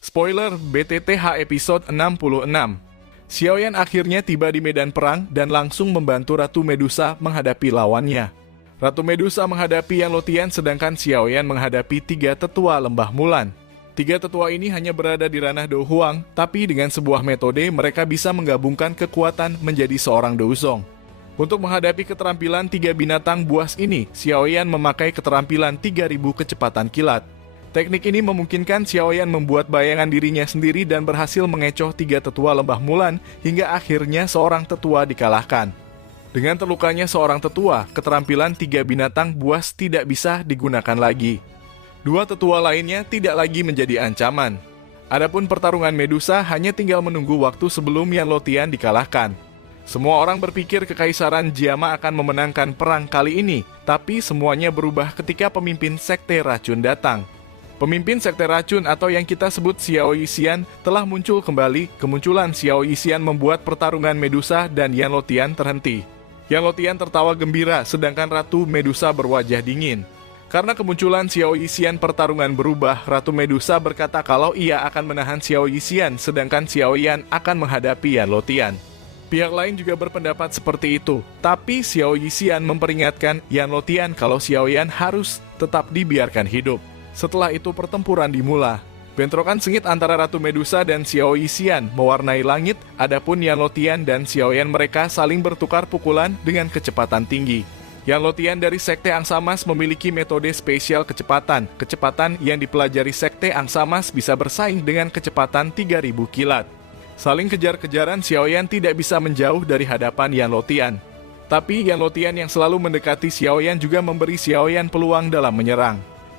Spoiler BTTH episode 66. Xiaoyan akhirnya tiba di medan perang dan langsung membantu Ratu Medusa menghadapi lawannya. Ratu Medusa menghadapi Yan Lotian sedangkan Xiaoyan menghadapi 3 tetua lembah Mulan. 3 tetua ini hanya berada di ranah Do Huang, tapi dengan sebuah metode mereka bisa menggabungkan kekuatan menjadi seorang Douzong. Untuk menghadapi keterampilan 3 binatang buas ini, Xiaoyan memakai keterampilan 3000 kecepatan kilat. Teknik ini memungkinkan Xiaoyan membuat bayangan dirinya sendiri dan berhasil mengecoh 3 tetua lembah Mulan hingga akhirnya seorang tetua dikalahkan. Dengan terlukanya seorang tetua, keterampilan 3 binatang buas tidak bisa digunakan lagi. 2 tetua lainnya tidak lagi menjadi ancaman. Adapun pertarungan Medusa hanya tinggal menunggu waktu sebelum Yan Lotian dikalahkan. Semua orang berpikir Kekaisaran Jiama akan memenangkan perang kali ini, tapi semuanya berubah ketika pemimpin Sekte Racun datang. Pemimpin Sekte Racun atau yang kita sebut Xiao Yixian telah muncul kembali. Kemunculan Xiao Yixian membuat pertarungan Medusa dan Yan Lotian terhenti. Yan Lotian tertawa gembira sedangkan Ratu Medusa berwajah dingin. Karena kemunculan Xiao Yixian pertarungan berubah, Ratu Medusa berkata kalau ia akan menahan Xiao Yixian sedangkan Xiao Yan akan menghadapi Yan Lotian. Pihak lain juga berpendapat seperti itu, tapi Xiao Yixian memperingatkan Yan Lotian kalau Xiao Yan harus tetap dibiarkan hidup. Setelah itu pertempuran dimulai. Bentrokan sengit antara Ratu Medusa dan Xiao Yixian mewarnai langit, adapun Yan Lotian dan Xiaoyan mereka saling bertukar pukulan dengan kecepatan tinggi. Yan Lotian dari Sekte Angsa Mas memiliki metode spesial kecepatan. Kecepatan yang dipelajari Sekte Angsa Mas bisa bersaing dengan kecepatan 3000 kilat. Saling kejar-kejaran, Xiaoyan tidak bisa menjauh dari hadapan Yan Lotian. Tapi Yan Lotian yang selalu mendekati Xiaoyan juga memberi Xiaoyan peluang dalam menyerang.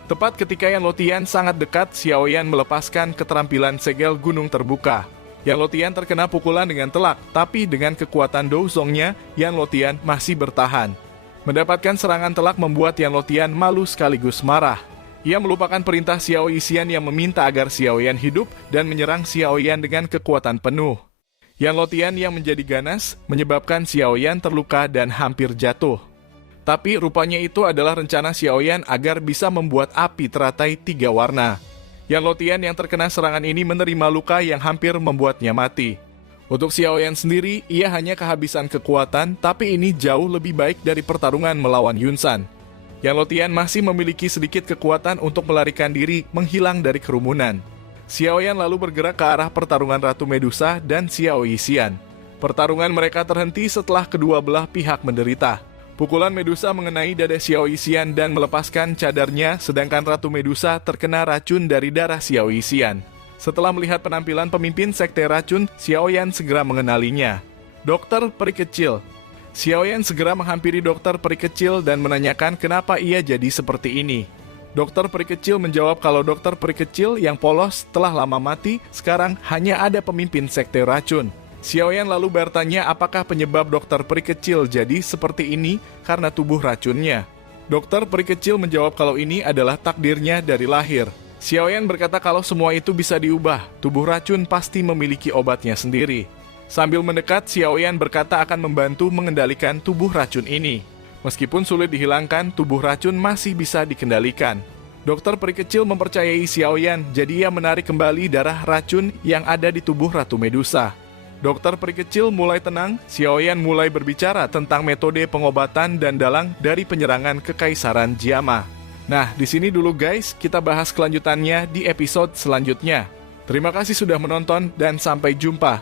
Tepat ketika Yan Lotian sangat dekat, Xiaoyan melepaskan keterampilan segel gunung terbuka. Yan Lotian terkena pukulan dengan telak, tapi dengan kekuatan Douzongnya, Yan Lotian masih bertahan. Mendapatkan serangan telak membuat Yan Lotian malu sekaligus marah. Ia melupakan perintah Xiao Yixian yang meminta agar Xiaoyan hidup dan menyerang Xiaoyan dengan kekuatan penuh. Yan Lotian yang menjadi ganas menyebabkan Xiaoyan terluka dan hampir jatuh. Tapi rupanya itu adalah rencana Xiaoyan agar bisa membuat api teratai 3 warna. Yan Lotian yang terkena serangan ini menerima luka yang hampir membuatnya mati. Untuk Xiaoyan sendiri, ia hanya kehabisan kekuatan, tapi ini jauh lebih baik dari pertarungan melawan Yunsan. Yan Lotian masih memiliki sedikit kekuatan untuk melarikan diri menghilang dari kerumunan. Xiaoyan lalu bergerak ke arah pertarungan Ratu Medusa dan Xiao Yixian. Pertarungan mereka terhenti setelah kedua belah pihak menderita. Pukulan Medusa mengenai dada Xiao Yixian dan melepaskan cadarnya, sedangkan Ratu Medusa terkena racun dari darah Xiao Yixian. Setelah melihat penampilan pemimpin Sekte Racun, Xiaoyan segera mengenalinya. Dokter Peri Kecil. Xiaoyan segera menghampiri Dokter Peri Kecil dan menanyakan kenapa ia jadi seperti ini. Dokter Peri Kecil menjawab kalau Dokter Peri Kecil yang polos telah lama mati, sekarang hanya ada pemimpin Sekte Racun. Xiaoyan lalu bertanya apakah penyebab Dokter Peri Kecil jadi seperti ini karena tubuh racunnya. Dokter Peri Kecil menjawab kalau ini adalah takdirnya dari lahir. Xiaoyan berkata kalau semua itu bisa diubah, tubuh racun pasti memiliki obatnya sendiri. Sambil mendekat, Xiaoyan berkata akan membantu mengendalikan tubuh racun ini. Meskipun sulit dihilangkan, tubuh racun masih bisa dikendalikan. Dokter Peri Kecil mempercayai Xiaoyan, jadi ia menarik kembali darah racun yang ada di tubuh Ratu Medusa. Dokter Peri Kecil mulai tenang, Xiaoyan mulai berbicara tentang metode pengobatan dan dalang dari penyerangan Kekaisaran Jiama. Nah, di sini dulu guys, kita bahas kelanjutannya di episode selanjutnya. Terima kasih sudah menonton dan sampai jumpa.